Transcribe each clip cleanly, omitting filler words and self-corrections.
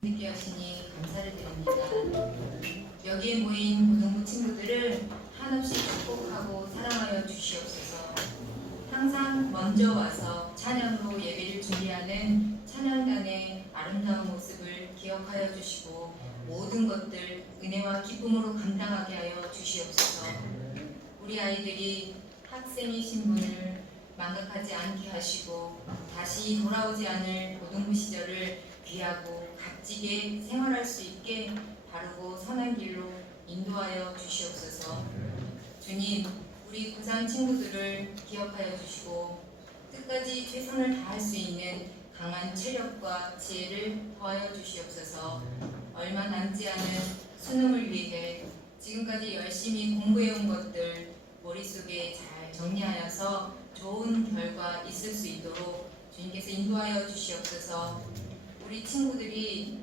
듣게 하시니 감사를 드립니다. 여기에 모인 고등부 친구들을 한없이 축복하고 사랑하여 주시옵소서. 항상 먼저 와서 찬양으로 예배를 준비하는 찬양단의 아름다운 모습을 기억하여 주시고 모든 것들 은혜와 기쁨으로 감당하게 하여 주시옵소서. 우리 아이들이 학생의 신분을 망각하지 않게 하시고 다시 돌아오지 않을 고등부 시절을 귀하고 값지게 생활할 수 있게 바르고 선한 길로 인도하여 주시옵소서. 주님, 우리 고3 친구들을 기억하여 주시고 끝까지 최선을 다할 수 있는 강한 체력과 지혜를 더하여 주시옵소서. 얼마 남지 않은 수능을 위해 지금까지 열심히 공부해온 것들 머릿속에 잘 정리하여서 좋은 결과 있을 수 있도록 주님께서 인도하여 주시옵소서. 우리 친구들이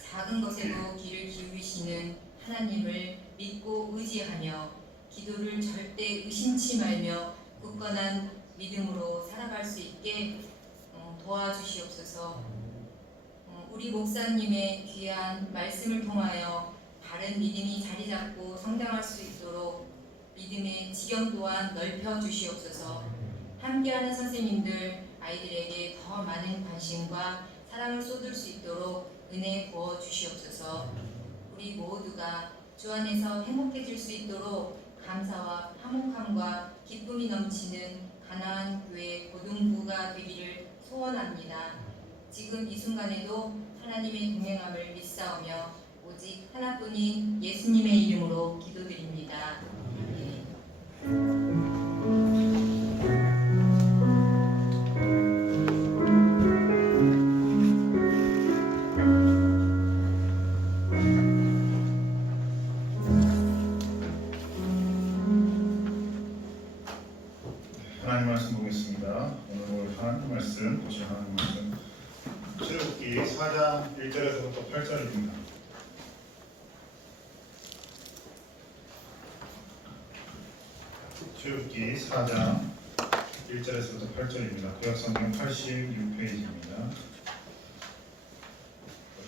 작은 것에도 귀를 기울이시는 하나님을 믿고 의지하며 기도를 절대 의심치 말며 굳건한 믿음으로 살아갈 수 있게 도와주시옵소서. 우리 목사님의 귀한 말씀을 통하여 바른 믿음이 자리 잡고 성장할 수 있도록 믿음의 지경 또한 넓혀 주시옵소서. 함께하는 선생님들 아이들에게 더 많은 관심과 사랑을 쏟을 수 있도록 은혜 부어 주시옵소서. 우리 모두가 주 안에서 행복해질 수 있도록 감사와 화목함과 기쁨이 넘치는 가나안 교회 고등부가 되기를 소원합니다. 지금 이 순간에도 하나님의 동행함을 믿사오며 오직 하나뿐인 예수님의 이름으로 기도드립니다. 아멘. 하나님 말씀 보겠습니다. 오늘 하나님 말씀, 보실 하나님 말씀 출애굽기 4장 1절에서부터 8절입니다. 출애굽기 4장 1절에서부터 8절입니다. 구약성경 86페이지입니다.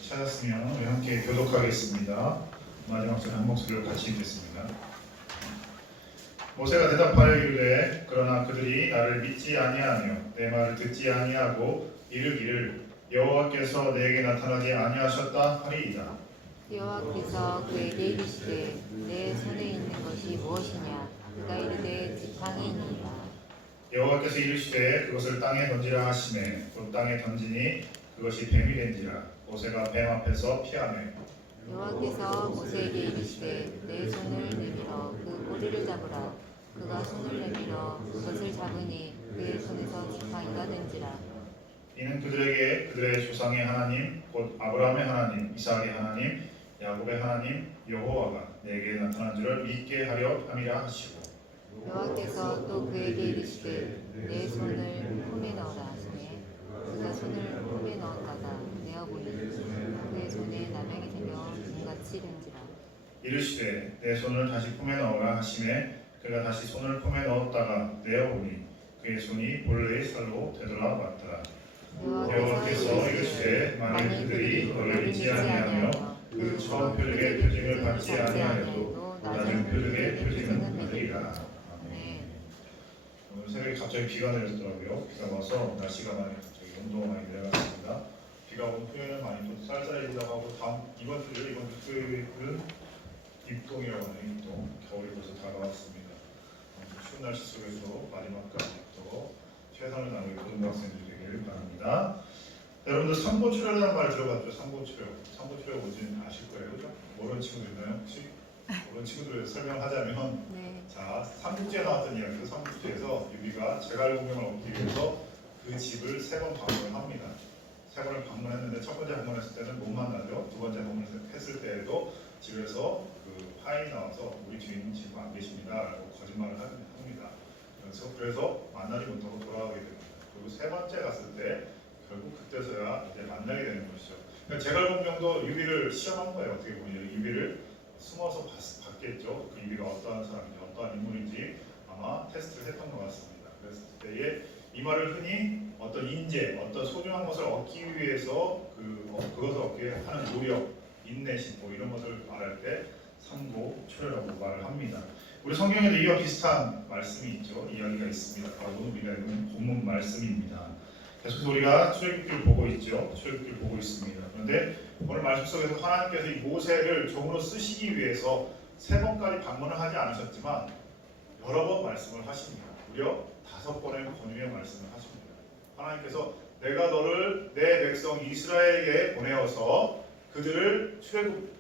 찾았으면 우리 함께 교독하겠습니다. 마지막 절 한 목소리로 같이 읽겠습니다. 모세가 대답하여 이르되 그러나 그들이 나를 믿지 아니하며 내 말을 듣지 아니하고 이르기를 여호와께서 내게 나타나지 아니하셨다 하리이다. 여호와께서 그에게 이르시되 내 손에 있는 것이 무엇이냐? 그가 이르되 지팡이니이다. 여호와께서 이르시되 그것을 땅에 던지라 하시매 곧 땅에 던지니 그것이 뱀이 된지라. 모세가 뱀 앞에서 피하매 여호와께서 모세에게 이르시되 내 손을 내밀어 그 꼬리를 잡으라. 그가 손을 내밀어 그것을 잡으니 그의 손에서 지팡이가 된지라. 이는 그들에게 그들의 조상의 하나님 곧 아브라함의 하나님 이삭의 하나님 야곱의 하나님 여호와가 내게 나타난 줄을 믿게 하려 함이라 하시고 여호와께서 또 그에게 이르시되 내 손을 품에 넣으라 하시매 그가 손을 품에 넣었다가 내어 보니 그의 손에 나병이 되며 눈같이 된지라. 이르시되 내 손을 다시 품에 넣으라 하시매 그가 다시 손을 품에 넣었다가 내어보니 그의 손이 본래의 살로 되돌아왔더라. 여호와께서 이르시되 만일 그들이 너를 믿지 아니하며 그 처음 표적의 표징을 받지 아니하여도 낮은 표적의 표징은 받으리라. 아멘. 오늘 새벽에 갑자기 비가 내렸더라고요. 비가 와서 날씨가 많이 갑자기 온도가 많이 내려갔습니다. 비가 온 후에는 많이 또 쌀쌀해지다가 하고 이번 주 토요일은 입동이라고 하는 입동, 겨울이 벌써 다가왔습니다. 추운 날씨 속에서 마지막까지부터 최선을 다하는 고등학생들이 되기를 바랍니다. 여러분들 삼보 출혈이라는 말 들어봤죠? 삼보 출혈. 삼보 출혈 뭔지 아실 거예요, 그죠? 모르는 친구들 있나요? 혹시 모르는 친구들 설명하자면, 네. 자, 삼국지에 나왔던 이야기죠. 삼국지에서 유비가 제갈공명을 얻기 위해서 그 집을 3번 방문을 합니다. 3번을 방문했는데 첫 번째 방문했을 때는 못 만나죠. 두 번째 방문했을 때에도 집에서 그 화인이 나와서 우리 주인은 지금 안 계십니다 라고 거짓말을 합니다. 그래서 만나지 못하고 돌아가게 됩니다. 그리고 3번째 갔을 때 결국 그때서야 이제 만나게 되는 것이죠. 그러니까 제갈공명도 유비를 시험한 거예요. 어떻게 보면 유비를 숨어서 봤겠죠. 그 유비가 어떠한 사람인지 어떠한 인물인지 아마 테스트를 했던 것 같습니다. 그랬을 때에 이 말을 흔히 어떤 인재, 어떤 소중한 것을 얻기 위해서 그것을 얻기 위해 하는 노력, 인내심 뭐 이런 것을 말할 때 삼고 초려라고 말을 합니다. 우리 성경에도 이와 비슷한 말씀이 있죠. 이야기가 있습니다. 바로 오늘 우리가 읽은 본문 말씀입니다. 계속해서 우리가 출애굽기를 보고 있죠. 출애굽기를 보고 있습니다. 그런데 오늘 말씀 속에서 하나님께서 이 모세를 종으로 쓰시기 위해서 3번까지 방문을 하지 않으셨지만 여러 번 말씀을 하십니다. 무려 5번의 권유의 말씀을 하십니다. 하나님께서 내가 너를 내 백성 이스라엘에게 보내어서 그들을 출애굽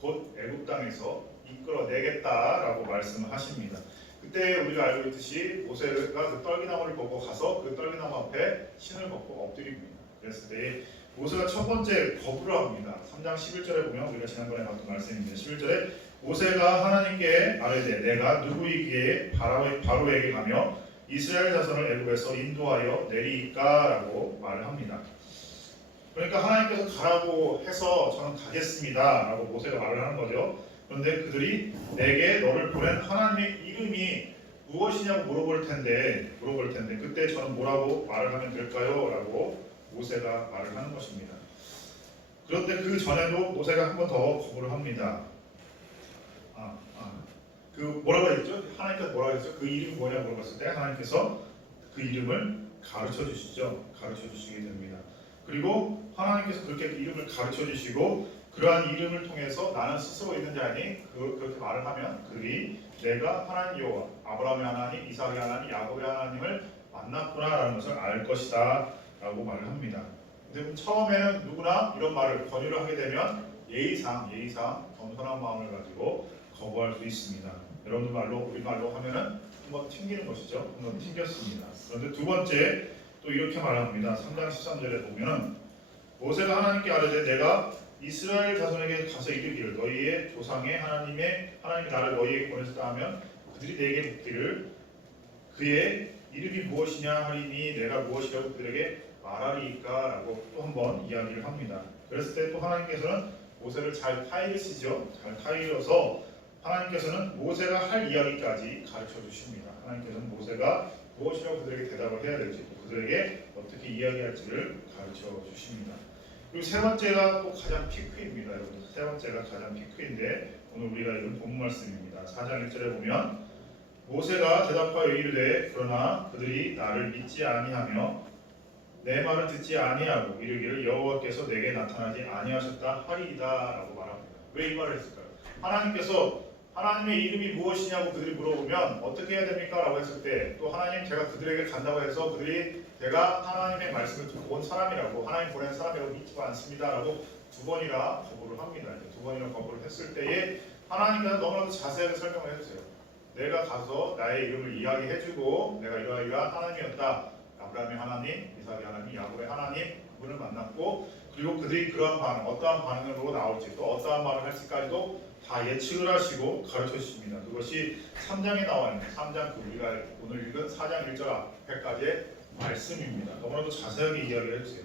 곧 애굽 땅에서 이끌어내겠다라고 말씀을 하십니다. 그때 우리가 알고 있듯이 모세가 그 떨기나무를 보고 가서 그 떨기나무 앞에 신을 벗고 엎드립니다. 그랬을 때 모세가 첫 번째 거부를 합니다. 3장 11절에 보면 우리가 지난번에 봤던 말씀입니다. 11절에 모세가 하나님께 아뢰되 내가 누구이기에 바로에게 가며 이스라엘 자손을 애굽에서 인도하여 내리이까라고 말을 합니다. 그러니까 하나님께서 가라고 해서 저는 가겠습니다라고 모세가 말을 하는 거죠. 그런데 그들이 내게 너를 보낸 하나님의 이름이 무엇이냐고 물어볼 텐데 그때 저는 뭐라고 말을 하면 될까요? 라고 모세가 말을 하는 것입니다. 그런데 그 전에도 모세가 한 번 더 거부를 합니다. 그 뭐라고 했죠? 하나님께서 뭐라고 했죠? 그 이름이 뭐냐고 물어봤을 때 하나님께서 그 이름을 가르쳐 주시죠. 가르쳐 주시게 됩니다. 그리고 하나님께서 그렇게 그 이름을 가르쳐 주시고 그러한 이름을 통해서 나는 스스로 있는 자니 그렇게 말을 하면 그들이 내가 하나님 여호와 아브라함의 하나님, 이삭의 하나님, 야곱의 하나님을 만났구나라는 것을 알 것이다 라고 말을 합니다. 근데 처음에는 누구나 이런 말을 권유를 하게 되면 예의상 겸손한 마음을 가지고 거부할 수 있습니다. 여러분들 말로 우리 말로 하면은 한번 튕기는 것이죠. 한번 튕겼습니다. 그런데 두 번째 또 이렇게 말합니다. 3장 13절에 보면은 모세가 하나님께 아뢰되 내가 이스라엘 자손에게 가서 이르기를 너희의 조상의 하나님이 나를 너희에게 보냈다 하면 그들이 내게 묻기를 그의 이름이 무엇이냐 하리니 내가 무엇이라고 그들에게 말하리이까 라고 또 한 번 이야기를 합니다. 그랬을 때 또 하나님께서는 모세를 잘 타이르시죠. 잘 타이르어서 하나님께서는 모세가 할 이야기까지 가르쳐 주십니다. 하나님께서는 모세가 무엇이라고 그들에게 대답을 해야 될지 또 그들에게 어떻게 이야기할지를 가르쳐 주십니다. 그리고 세 번째가 또 가장 피크입니다. 여러분. 세 번째가 가장 피크인데 오늘 우리가 읽은 본문 말씀입니다. 4장 1절에 보면 모세가 대답하여 이르되 그러나 그들이 나를 믿지 아니하며 내 말을 듣지 아니하고 이르기를 여호와께서 내게 나타나지 아니하셨다 하리이다라고 말합니다. 왜 이 말을 했을까요? 하나님께서 하나님의 이름이 무엇이냐고 그들이 물어보면 어떻게 해야 됩니까? 라고 했을 때 또 하나님 제가 그들에게 간다고 해서 그들이 내가 하나님의 말씀을 듣고 온 사람이라고 하나님 보낸 사람이라고 믿지 않습니다 라고 2번이나 거부를 합니다. 2번이나 거부를 했을 때에 하나님께서 너무나도 자세하게 설명을 해주세요. 내가 가서 나의 이름을 이야기해주고 내가 이러이러한 하나님이었다. 아브라함의 하나님, 이삭의 하나님, 야곱의 하나님 그분을 만났고 그리고 그들이 그러한 반응, 어떠한 반응으로 나올지 또 어떠한 말을 할지까지도 다 예측을 하시고 가르쳐 주십니다. 그것이 3장에 나와 있는 3장 우리가 오늘 읽은 4장 1절 앞에까지의 말씀입니다. 너무나도 자세하게 이야기를 해주세요.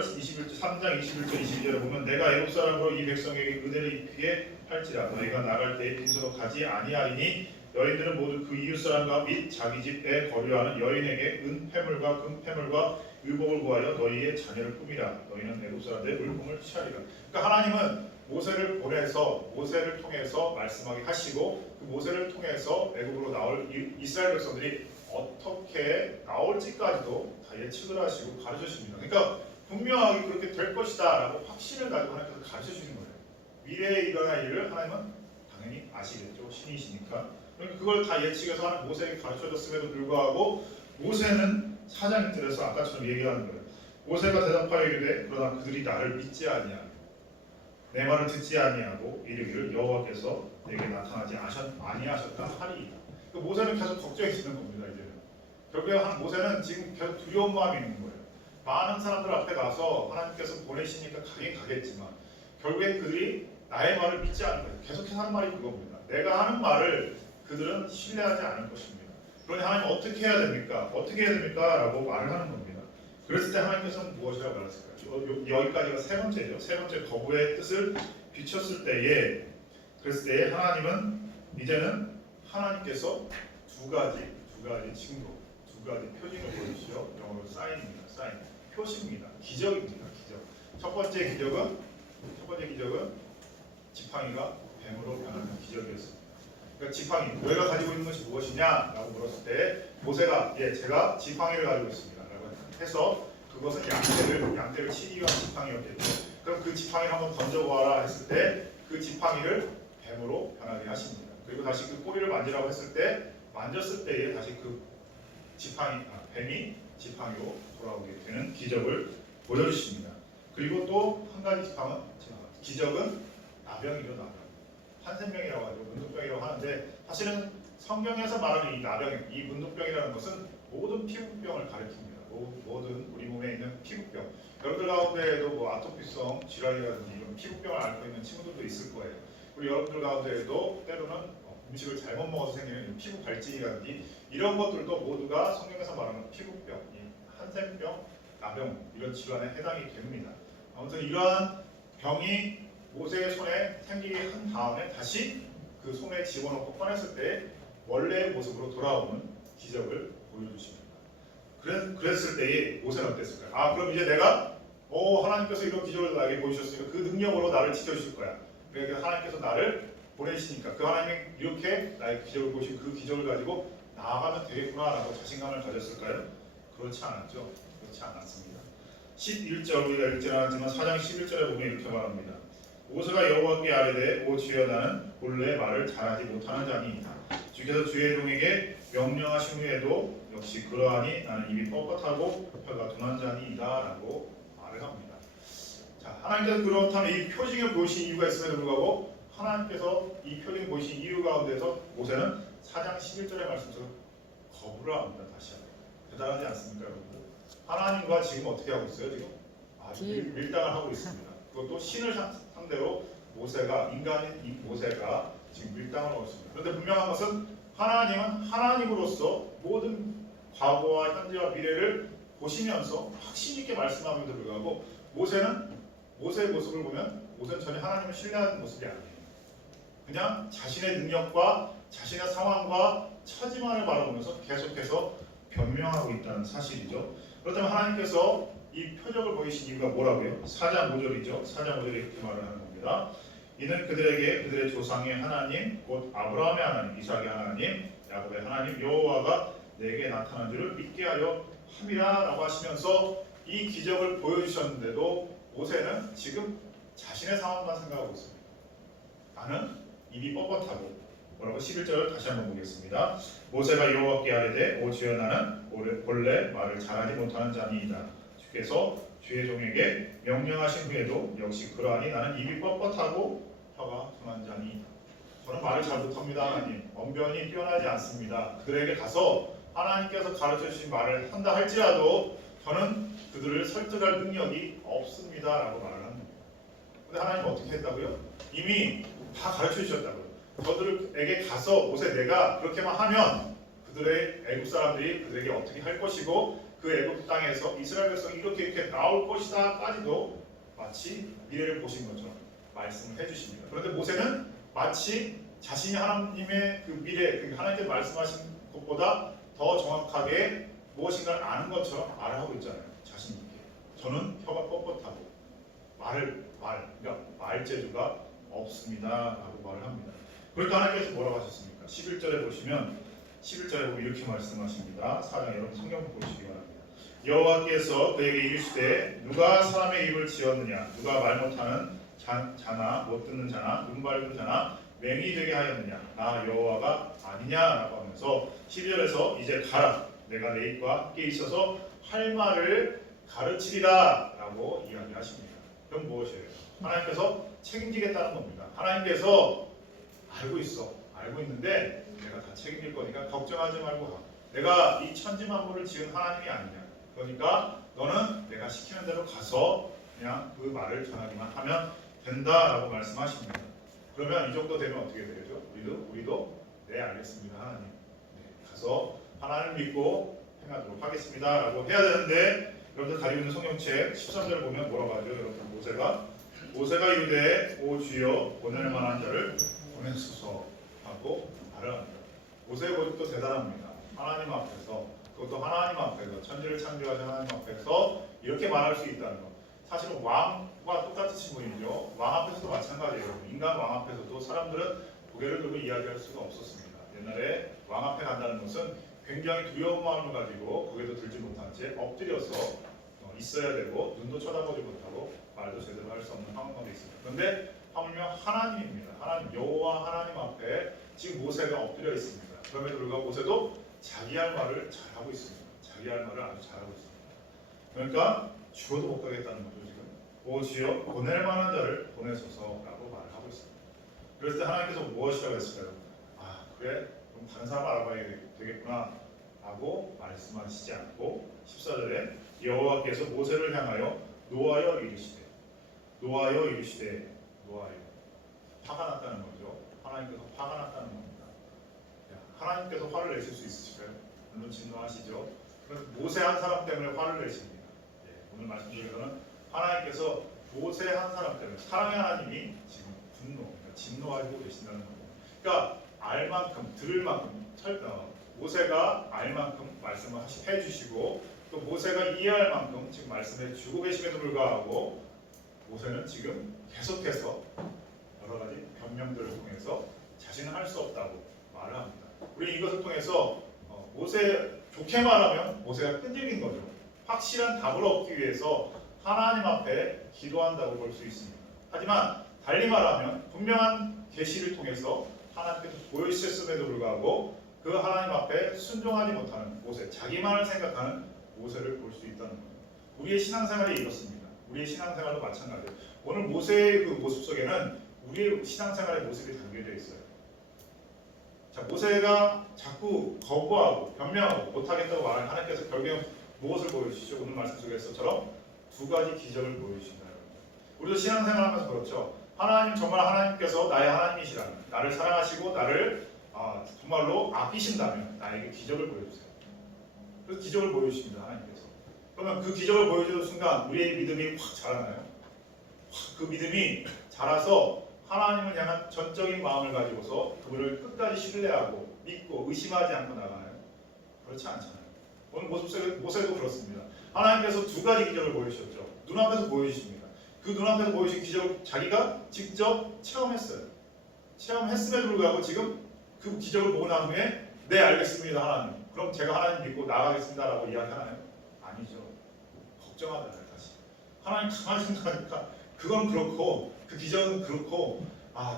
3장 21절 22절에 보면 내가 애굽 사람으로 이 백성에게 은혜를 입히게 할지라 너희가 나갈 때에 빈손으로 가지 아니하리니 여인들은 모두 그 이웃 사람과 및 자기 집에 거류하는 여인에게 은폐물과 금폐물과 의복을 구하여 너희의 자녀를 꾸미라. 너희는 애굽 사람들의 물품을 취하리라. 그러니까 하나님은 모세를 보내서 모세를 통해서 말씀하게 하시고 그 모세를 통해서 애굽으로 나올 이스라엘 백성들이 어떻게 나올지까지도 다 예측을 하시고 가르쳐 주십니다. 그러니까 분명하게 그렇게 될 것이다라고 확신을 가지고 하나님께서 가르쳐 주신 거예요. 미래에 일어날 일을 하나님은 당연히 아시겠죠. 신이시니까. 그러니까 그걸 다 예측해서 하나님 모세에게 가르쳐 줬음에도 불구하고 모세는 4장 1절에서 아까처럼 얘기하는 거예요. 모세가 대답하여 이르되 그러나 그들이 나를 믿지 아니하고 내 말을 듣지 아니하고 이르기를 여호와께서 내게 나타나지 아니하셨다 하리이다. 그 모세는 계속 걱정이 되는 겁니다. 이제는 결국에 모세는 지금 계속 두려운 마음이 있는 거예요. 많은 사람들 앞에 가서 하나님께서 보내시니까 가긴 가겠지만 결국에 그들이 나의 말을 믿지 않는 거예요. 계속해서 하는 말이 그겁니다. 내가 하는 말을 그들은 신뢰하지 않을 것입니다. 그러니 하나님 어떻게 해야 됩니까? 어떻게 해야 됩니까? 라고 말을 하는 겁니다. 그랬을 때 하나님께서는 무엇이라고 말했을까요? 여기까지가 세 번째죠. 세 번째 거부의 뜻을 비췄을 때에 그랬을 때에 하나님은 이제는 하나님께서 두 가지 징조, 두 가지 표징을 보여주시죠. 영어로 사인입니다. 사인, 표시입니다. 기적입니다. 기적. 첫 번째 기적은 지팡이가 뱀으로 변하는 기적이었습니다. 그러니까 지팡이, 너희가 가지고 있는 것이 무엇이냐라고 물었을 때 모세가 제가 지팡이를 가지고 있습니다라고 해서 그것은 양떼를 치기 위한 지팡이였겠죠. 그럼 그 지팡이를 한번 던져보아라 했을 때 그 지팡이를 뱀으로 변하게 하십니다. 그리고 다시 그 꼬리를 만지라고 했을 때 만졌을 때에 다시 그 뱀이 지팡이로 돌아오게 되는 기적을 보여주십니다. 그리고 또 한 가지 기적은 나병이죠. 나병. 한센병이라고 하죠. 문둥병이라고 하는데 사실은 성경에서 말하는 이 나병, 이 문둥병이라는 것은 모든 피부병을 가리킵니다. 모든 우리 몸에 있는 피부병. 여러분들 가운데에도 뭐 아토피성 질환이라든지 이런 피부병을 앓고 있는 친구들도 있을 거예요. 그리고 여러분들 가운데에도 때로는 음식을 잘못 먹어서 생기는 피부 발진이라든지 이런 것들도 모두가 성경에서 말하는 피부병, 한센병, 나병 이런 질환에 해당이 됩니다. 아무튼 이러한 병이 모세의 손에 생기게 한 다음에 다시 그 손에 집어넣고 꺼냈을 때 원래의 모습으로 돌아오는 기적을 보여주십니다. 그랬을 때에 모세는 어땠을까요? 그럼 이제 내가 하나님께서 이런 기적을 나에게 보여주셨으니까 그 능력으로 나를 지켜주실 거야. 그러니까 하나님께서 나를 보내시니까 그 하나님이 이렇게 나의 기적을 보신 그 기적을 가지고 나아가면 되겠구나라고 자신감을 가졌을까요? 그렇지 않았죠. 그렇지 않았습니다. 11절 우리가 읽지 않았지만 4장 11절에 보면 이렇게 말합니다. 모세가 여호와께 아뢰되 오 주여 나는 본래 말을 잘하지 못하는 자니이다. 주께서 주의 종에게 명령하신 후에도 역시 그러하니 나는 입이 뻣뻣하고 혀가 둔한 자니이다 라고 말을 합니다. 자, 하나님께서 그렇다면 이 표징을 보이신 이유가 있음에도 불구하고 하나님께서 이 표징을 보이신 이유 가운데서 모세는 4장 11절의 말씀처럼 거부를 합니다. 다시 한번. 대단하지 않습니까 여러분들? 하나님과 지금 어떻게 하고 있어요? 지금 밀당을 하고 있습니다. 그것도 신을 상대로 인간인 모세가 지금 밀당을 하고 있습니다. 그런데 분명한 것은 하나님은 하나님으로서 모든 과거와 현재와 미래를 보시면서 확신 있게 말씀함에도 불구하고 모세의 모습을 보면 모세는 전혀 하나님을 신뢰하는 모습이 아니에요. 그냥 자신의 능력과 자신의 상황과 처지만을 바라보면서 계속해서 변명하고 있다는 사실이죠. 그렇다면 하나님께서 이 표적을 보이신 이유가 뭐라고요? 4장 5절이죠. 4장 5절에 이렇게 말을 하는 겁니다. 이는 그들에게 그들의 조상의 하나님 곧 아브라함의 하나님, 이삭의 하나님, 야곱의 하나님 여호와가 내게 나타난 줄을 믿게 하려 함이라 라고 하시면서 이 기적을 보여주셨는데도 모세는 지금 자신의 상황만 생각하고 있습니다. 나는 입이 뻣뻣하고 뭐라고 11절 다시 한번 보겠습니다. 모세가 여호와께 아뢰되 오 주여 나는 본래 말을 잘하지 못하는 자니이다. 주께서 주의 종에게 명령하신 후에도 역시 그러하니 나는 입이 뻣뻣하고 혀가 둔한 자니이다. 저는 말을 잘 못합니다. 하나님. 언변이 뛰어나지 않습니다. 그들에게 가서 하나님께서 가르쳐 주신 말을 한다 할지라도 저는 그들을 설득할 능력이 없습니다. 라고 말을 합니다. 근데 하나님은 어떻게 했다고요? 이미 다 가르쳐 주셨다고요. 저들에게 가서 모세 내가 그렇게만 하면 그들의 애굽 사람들이 그들에게 어떻게 할 것이고 그 애굽 땅에서 이스라엘 백성이 이렇게 나올 것이다까지도 마치 미래를 보신 것처럼 말씀을 해주십니다. 그런데 모세는 마치 자신이 하나님의 그 미래, 하나님께서 말씀하신 것보다 더 정확하게 무엇인가를 아는 것처럼 말을 하고 있잖아요. 자신 있게. 저는 혀가 뻣뻣하고 그러니까 말재주가 없습니다. 라고 말을 합니다. 그러니까 하나님께서 뭐라고 하셨습니까? 11절에 보시면 11절에 보면 이렇게 말씀하십니다. 4장 여러분 성경 보시기 바랍니다. 여호와께서 그에게 이르시되 누가 사람의 입을 지었느냐 누가 말 못하는 자나 못 듣는 자나 눈 밝은 자나 맹이 되게 하였느냐 나 여호와가 아니냐라고 하면서 12절에서 이제 가라 내가 내 입과 함께 있어서 할 말을 가르치리라 라고 이야기하십니다. 그럼 무엇이에요? 하나님께서 책임지겠다는 겁니다. 하나님께서 알고 있는데 내가 다 책임질 거니까 걱정하지 말고 가. 내가 이 천지만물을 지은 하나님이 아니냐. 그러니까 너는 내가 시키는 대로 가서 그냥 그 말을 전하기만 하면 된다라고 말씀하십니다. 그러면 이 정도 되면 어떻게 되죠? 우리도 네 알겠습니다 하나님. 네, 가서 하나님을 믿고 행하도록 하겠습니다라고 해야 되는데 여러분들 가지고 있는 성경책 13절 보면 뭐라고 하죠? 여러분 모세가 이르되 오 주여 보낼 만한 자를 보내소서 하고 말을 합니다. 모세의 모습도 대단합니다. 하나님 앞에서 그것도 하나님 앞에서 천지를 창조하신 하나님 앞에서 이렇게 말할 수 있다는 것. 사실은 왕과 똑같으신 분이죠. 왕 앞에서도 마찬가지예요. 인간 왕 앞에서도 사람들은 고개를 들고 이야기할 수가 없었습니다. 옛날에 왕 앞에 간다는 것은 굉장히 두려운 마음을 가지고 고개도 들지 못한 채 엎드려서 있어야 되고 눈도 쳐다보지 못하고 말도 제대로 할 수 없는 상황 가운데 있습니다. 그런데 하물며 하나님입니다. 하나님 여호와 하나님 앞에 지금 모세가 엎드려 있습니다. 그럼에도 불구하고 모세도 자기 할 말을 잘하고 있습니다. 자기 할 말을 아주 잘하고 있습니다. 그러니까 죽어도 못 가겠다는 거죠 지금. 오 주여 보낼 만한 자를 보내소서라고 말을 하고 있습니다. 그랬을 때 하나님께서 무엇이라고 했을까요? 아 그래 그럼 다른 사람 알아봐야 되겠구나 라고 말씀하시지 않고 14절에 여호와께서 모세를 향하여 노하여 이르시되 노하여 화가 났다는 거죠. 하나님께서 화가 났다는 겁니다. 하나님께서 화를 내실 수 있으실까요? 물론 진노하시죠. 그래서 모세 한 사람 때문에 화를 내십니다. 오늘 말씀 중에서는 하나님께서 모세 한 사람 때문에 사랑의 하나님이 지금 진노하고 계신다는 겁니다. 그러니까 알 만큼 들을 만큼 모세가 알 만큼 말씀을 해주시고 또 모세가 이해할 만큼 지금 말씀해 주고 계심에도 불구하고 모세는 지금 계속해서 여러 가지 변명들을 통해서 자신은 할 수 없다고 말을 합니다. 우리 이것을 통해서 모세 좋게 말하면 모세가 끈질긴 거죠. 확실한 답을 얻기 위해서 하나님 앞에 기도한다고 볼 수 있습니다. 하지만 달리 말하면 분명한 계시를 통해서 하나님께서 보여주셨음에도 불구하고 그 하나님 앞에 순종하지 못하는 모세, 자기만을 생각하는 모세를 볼 수 있다는 겁니다. 우리의 신앙생활이 이렇습니다. 우리의 신앙생활도 마찬가지예요. 오늘 모세의 그 모습 속에는 우리의 신앙생활의 모습이 담겨져 있어요. 자, 모세가 자꾸 거부하고 변명하고 못하겠다고 말하는 하나님께서 결국엔 무엇을 보여주시죠? 오늘 말씀 속에서처럼 두 가지 기적을 보여주신다. 우리도 신앙생활하면서 그렇죠. 하나님 정말 하나님께서 나의 하나님이시라면 나를 사랑하시고 나를 정말로 아끼신다면 나에게 기적을 보여주세요. 그래서 기적을 보여주십니다. 하나님께서. 그러면 그 기적을 보여주는 순간 우리의 믿음이 확 자라나요? 그 믿음이 자라서 하나님을 향한 전적인 마음을 가지고서 그분을 끝까지 신뢰하고 믿고 의심하지 않고 나가나요? 그렇지 않잖아요. 오늘 모세도 그렇습니다. 하나님께서 두 가지 기적을 보여주셨죠. 눈앞에서 보여주십니다. 그 눈앞에서 보여주신 기적을 자기가 직접 체험했어요. 체험했음에도 불구하고 지금 그 기적을 보고 난 후에 네 알겠습니다 하나님. 그럼 제가 하나님 믿고 나가겠습니다 라고 이야기하나요? 아니죠. 걱정하잖아요 다시. 하나님 가만히 생각하니까 그건 그렇고 그 기적은 그렇고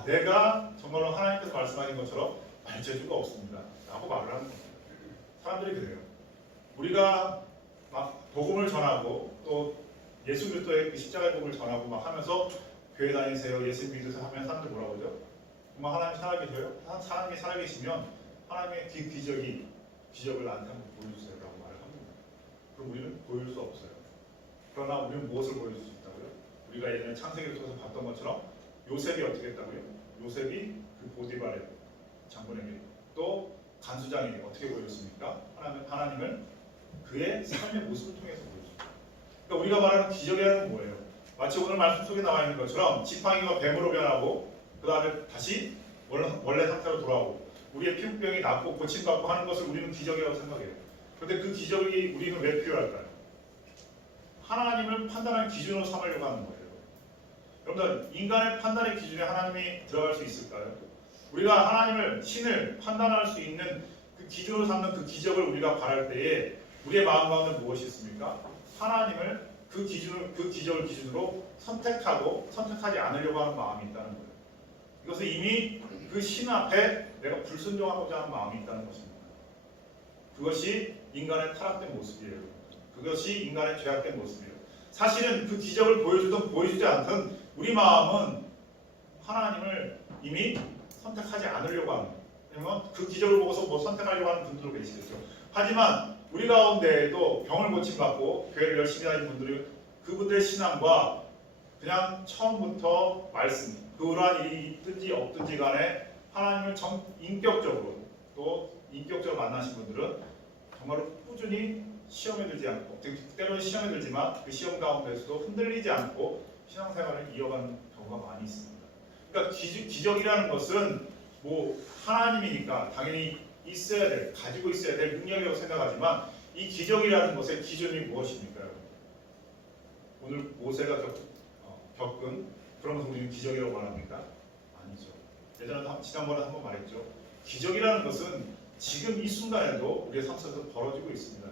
내가 정말로 하나님께서 말씀하신 것처럼 말재주가 없습니다 라고 말을 하는 겁니다. 사람들이 그래요. 우리가 막 복음을 전하고 또 예수 그리스도의 그 십자가의 복음을 전하고 막 하면서 교회 다니세요 예수 믿으세요 하면 사람들 뭐라고 하죠? 정말 하나님 살아계셔요? 하나님이 살아계시면 하나님의 그 기적을 나한테 한번 보여주세요 라고 말을 합니다. 그럼 우리는 보여줄 수 없어요. 그러나 우리는 무엇을 보여줄 수 있다고요? 우리가 예전에 창세기를 통해서 봤던 것처럼 요셉이 어떻게 했다고요? 요셉이 그 보디발의 장군에게 또 간수장에게 어떻게 보여줬습니까? 하나님을 그의 삶의 모습을 통해서 보여줍니다. 그러니까 우리가 말하는 기적이라는 건 뭐예요? 마치 오늘 말씀 속에 나와 있는 것처럼 지팡이가 뱀으로 변하고 그 다음에 다시 원래 상태로 돌아오고 우리의 피부병이 낫고 고침받고 하는 것을 우리는 기적이라고 생각해요. 그런데 그 기적이 우리는 왜 필요할까요? 하나님을 판단하는 기준으로 삼으려고 하는 거예요. 여러분들 인간의 판단의 기준에 하나님이 들어갈 수 있을까요? 우리가 하나님을 신을 판단할 수 있는 그 기준으로 삼는 그 기적을 우리가 바랄 때에 우리의 마음 가운데 무엇이 있습니까? 하나님을 그 기적을 기준으로 선택하지 않으려고 하는 마음이 있다는 거예요. 이것은 이미 그 신 앞에 내가 불순종하고자 하는 마음이 있다는 것입니다. 그것이 인간의 타락된 모습이에요. 그것이 인간의 죄악된 모습이에요. 사실은 그 기적을 보여주든 보여주지 않든 우리 마음은 하나님을 이미 선택하지 않으려고 하는 거예요. 왜냐면 그 기적을 보고서 뭐 선택하려고 하는 분들도 계시겠죠. 하지만 우리 가운데에도 병을 고침받고 교회를 열심히 다니는 분들이 그분들의 신앙과 그냥 처음부터 말씀 그러한 일이 있든지 없든지 간에 하나님을 인격적으로 만나신 분들은 정말로 꾸준히 시험에 들지 않고 때로는 시험에 들지만 그 시험 가운데서도 흔들리지 않고 신앙생활을 이어가는 경우가 많이 있습니다. 그러니까 기적이라는 것은 뭐 하나님이니까 당연히 가지고 있어야 될 능력이라고 생각하지만 이 기적이라는 것의 기준이 무엇입니까? 오늘 모세가 겪은 그런 것을 우리는 기적이라고 말합니까? 아니죠. 예전에 지난번에 한번 말했죠. 기적이라는 것은 지금 이 순간에도 우리의 삶 속에서 벌어지고 있습니다.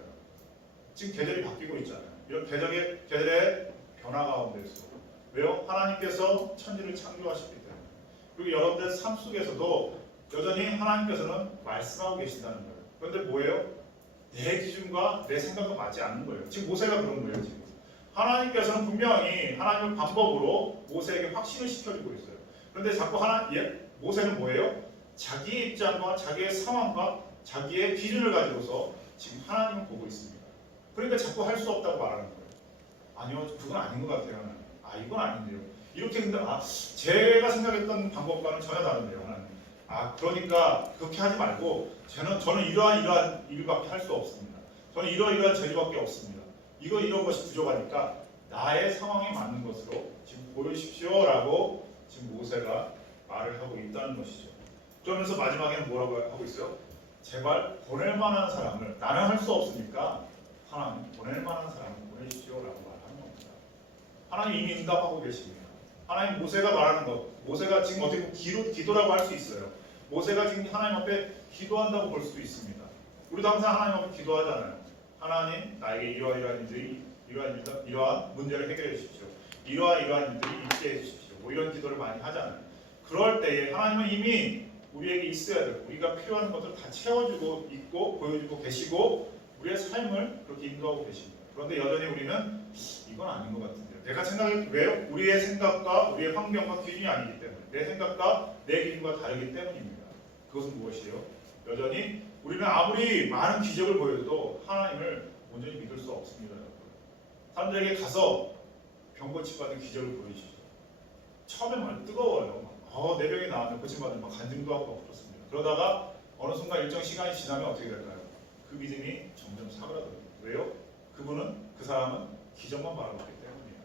지금 계절이 바뀌고 있잖아요. 이런 계절의 변화 가운데서 왜요? 하나님께서 천지를 창조하셨기 때문에. 그리고 여러분들 삶 속에서도 여전히 하나님께서는 말씀하고 계신다는 거예요. 그런데 뭐예요? 내 기준과 내 생각과 맞지 않는 거예요. 지금 모세가 그런 거예요. 지금 하나님께서는 분명히 하나님의 방법으로 모세에게 확신을 시켜주고 있어요. 그런데 자꾸 모세는 뭐예요? 자기의 입장과 자기의 상황과 자기의 기준을 가지고서 지금 하나님을 보고 있습니다. 그러니까 자꾸 할 수 없다고 말하는 거예요. 아니요, 그건 아닌 것 같아요. 하나님. 이건 아닌데요. 이렇게 근데 제가 생각했던 방법과는 전혀 다른데요. 하나님. 그러니까 그렇게 하지 말고 저는 이러한 일밖에 할 수 없습니다. 저는 이러한 재주밖에 없습니다. 이런 것이 부족하니까 나의 상황에 맞는 것으로 지금 보여주십시오라고 지금 모세가 말을 하고 있다는 것이죠. 그러면서 마지막에는 뭐라고 하고 있어요? 제발 보낼 만한 사람을 나는 할 수 없으니까 하나님 보낼 만한 사람을 보내십시오라고 말하는 겁니다. 하나님 이미 응답하고 계십니다. 하나님 모세가 말하는 것, 모세가 지금 어떻게 보면 기도라고 할 수 있어요. 모세가 지금 하나님 앞에 기도한다고 볼 수도 있습니다. 우리도 항상 하나님 앞에 기도하잖아요. 하나님 나에게 이러한 문제를 해결해 주십시오. 이러한 일들이 있게 해 주십시오. 뭐 이런 기도를 많이 하잖아요. 그럴 때에 하나님은 이미 우리에게 있어야 되고 우리가 필요한 것을 다 채워주고 있고 보여주고 계시고 우리의 삶을 그렇게 인도하고 계십니다. 그런데 여전히 우리는 이건 아닌 것 같은데요. 내가 생각해 왜요? 우리의 생각과 우리의 환경과 기준이 아니기 때문에 내 생각과 내 기준과 다르기 때문입니다. 그것은 무엇이에요? 여전히 우리는 아무리 많은 기적을 보여도 하나님을 온전히 믿을 수 없습니다. 사람들에게 가서 병 고침받은 기적을 보여주시죠. 처음에 막 뜨거워요. 내 병이 나으면 고침받으면 막 간증도 하고 막 그렇습니다. 그러다가 어느 순간 일정 시간이 지나면 어떻게 될까요? 그 믿음이 점점 사그라들어요. 왜요? 그 사람은 기적만 바라봤기 때문이에요.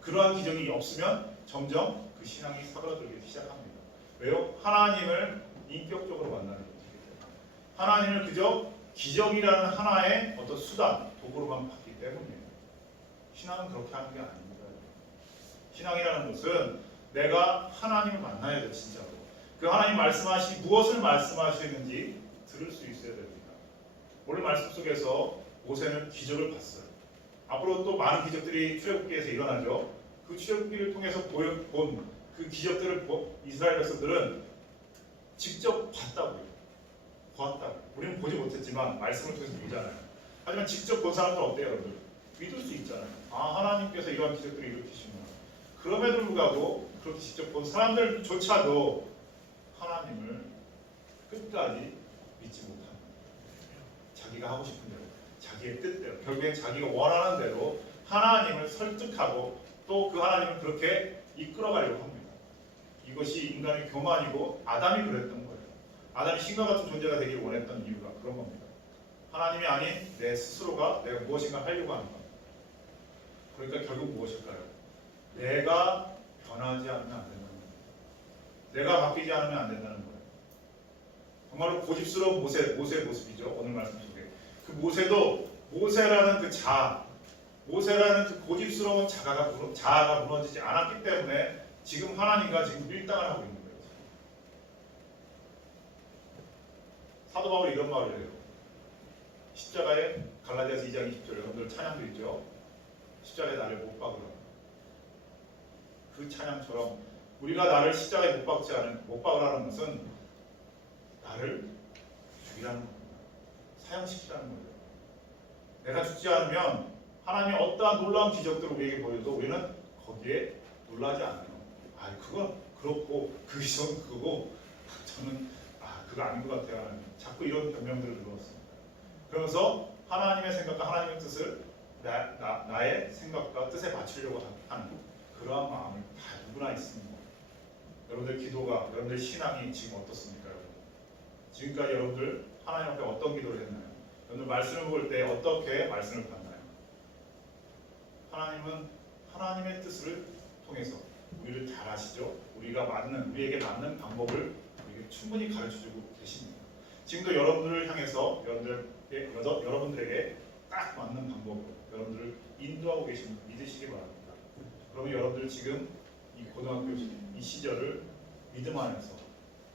그러한 기적이 없으면 점점 그 신앙이 사그라들기 시작합니다. 왜요? 하나님을 인격적으로 만나는 것이기 때문에 하나님을 그저 기적이라는 하나의 어떤 수단, 도구로만 봤기 때문이에요. 신앙은 그렇게 하는 게 아닙니다. 신앙이라는 것은 내가 하나님을 만나야 돼, 진짜로. 그 하나님 무엇을 말씀하시는지 들을 수 있어야 됩니다. 오늘 말씀 속에서 모세는 기적을 봤어요. 앞으로 또 많은 기적들이 출애굽기에서 일어나죠. 그 출애굽기를 통해서 본 그 기적들을 이스라엘 백성들은 직접 봤다고요. 보았다고요. 우리는 보지 못했지만 말씀을 통해서 보잖아요. 하지만 직접 본 사람들은 어때요, 여러분? 믿을 수 있잖아요. 하나님께서 이러한 기적들을 일으키시구나. 그럼에도 불구하고 그렇게 직접 본 사람들조차도 하나님을 끝까지 믿지 못합니다. 자기가 하고 싶은 대로, 자기의 뜻대로, 결국엔 자기가 원하는 대로 하나님을 설득하고 또 그 하나님을 그렇게 이끌어가려고 합니다. 이것이 인간의 교만이고 아담이 그랬던 거예요. 아담이 신과 같은 존재가 되기를 원했던 이유가 그런 겁니다. 하나님이 아닌 내 스스로가 내가 무엇인가 하려고 하는 겁니다. 그러니까 결국 무엇일까요? 내가 변하지 않으면 안 된다는 거예요. 내가 바뀌지 않으면 안 된다는 거예요. 정말로 고집스러운 모세의 모습이죠. 오늘 말씀 속에. 그 모세라는 모세라는 그 고집스러운 자아가 무너지지 않았기 때문에 지금 하나님과 지금 밀당을 하고 있는 거예요. 사도 바울이 이런 말을 해요. 십자가에 갈라디아서 2장 20절 여러분들 찬양도 있죠. 십자가에 나를 못 박으라. 그 찬양처럼 우리가 나를 십자가에 못 박으라는 것은 나를 죽이라는 겁니다. 사형시키라는 거예요. 내가 죽지 않으면 하나님이 어떠한 놀라운 기적들을 우리에게 보여도 우리는 거기에 놀라지 않아요. 그건 그렇고 그 기적은 그거고 저는 그거 아닌 것 같아요. 하나님. 자꾸 이런 변명들을 들었습니다. 그러면서 하나님의 생각과 하나님의 뜻을 나의 생각과 뜻에 맞추려고 하는 그러한 마음을 다 누구나 있습니다. 여러분들 기도가, 여러분들 신앙이 지금 어떻습니까? 여러분? 지금까지 여러분들 하나님 앞에 어떤 기도를 했나요? 여러분들 말씀을 볼 때 어떻게 말씀을 받나요? 하나님은 하나님의 뜻을 통해서 우리를 잘 아시죠? 우리에게 맞는 방법을 우리에게 충분히 가르쳐주고 계십니다. 지금도 여러분들을 향해서 여러분들에게 딱 맞는 방법으로 여러분들을 인도하고 계신 믿으시기 바랍니다. 그러면 여러분들 지금 이 고등학교 이 시절을 믿음 안에서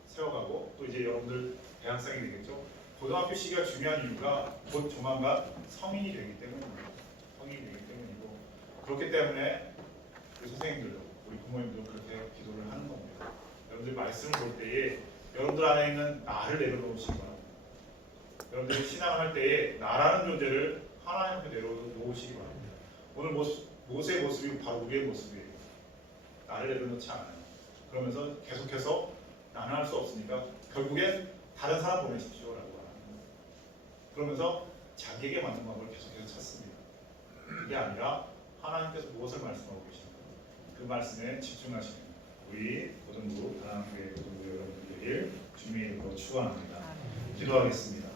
세워가고 또 이제 여러분들 대학생이 되겠죠. 고등학교 시기가 중요한 이유가 곧 조만간 성인이 되기 때문입니다. 성인이 되기 때문이고 그렇기 때문에 우리 선생님들도 우리 부모님도 그렇게 기도를 하는 겁니다. 여러분들 말씀을 볼 때에 여러분들 안에 있는 나를 내려놓으시기 바랍니다. 여러분들이 신앙을 할 때에 나라는 존재를 하나님 앞에 내려놓으시기 바랍니다. 오늘 모세의 모습이 바로 우리의 모습이에요. 나를 내려놓지 않아요. 그러면서 계속해서 나는 할 수 없으니까 결국엔 다른 사람 보내십시오라고 하는 거예요. 그러면서 자기에게 맞는 방법을 계속해서 찾습니다. 그게 아니라 하나님께서 무엇을 말씀하고 계십니까? 그 말씀에 집중하시는 우리 고등부 다랑교회 고등부 여러분들 되길 주님의 이름으로 축원합니다. 기도하겠습니다.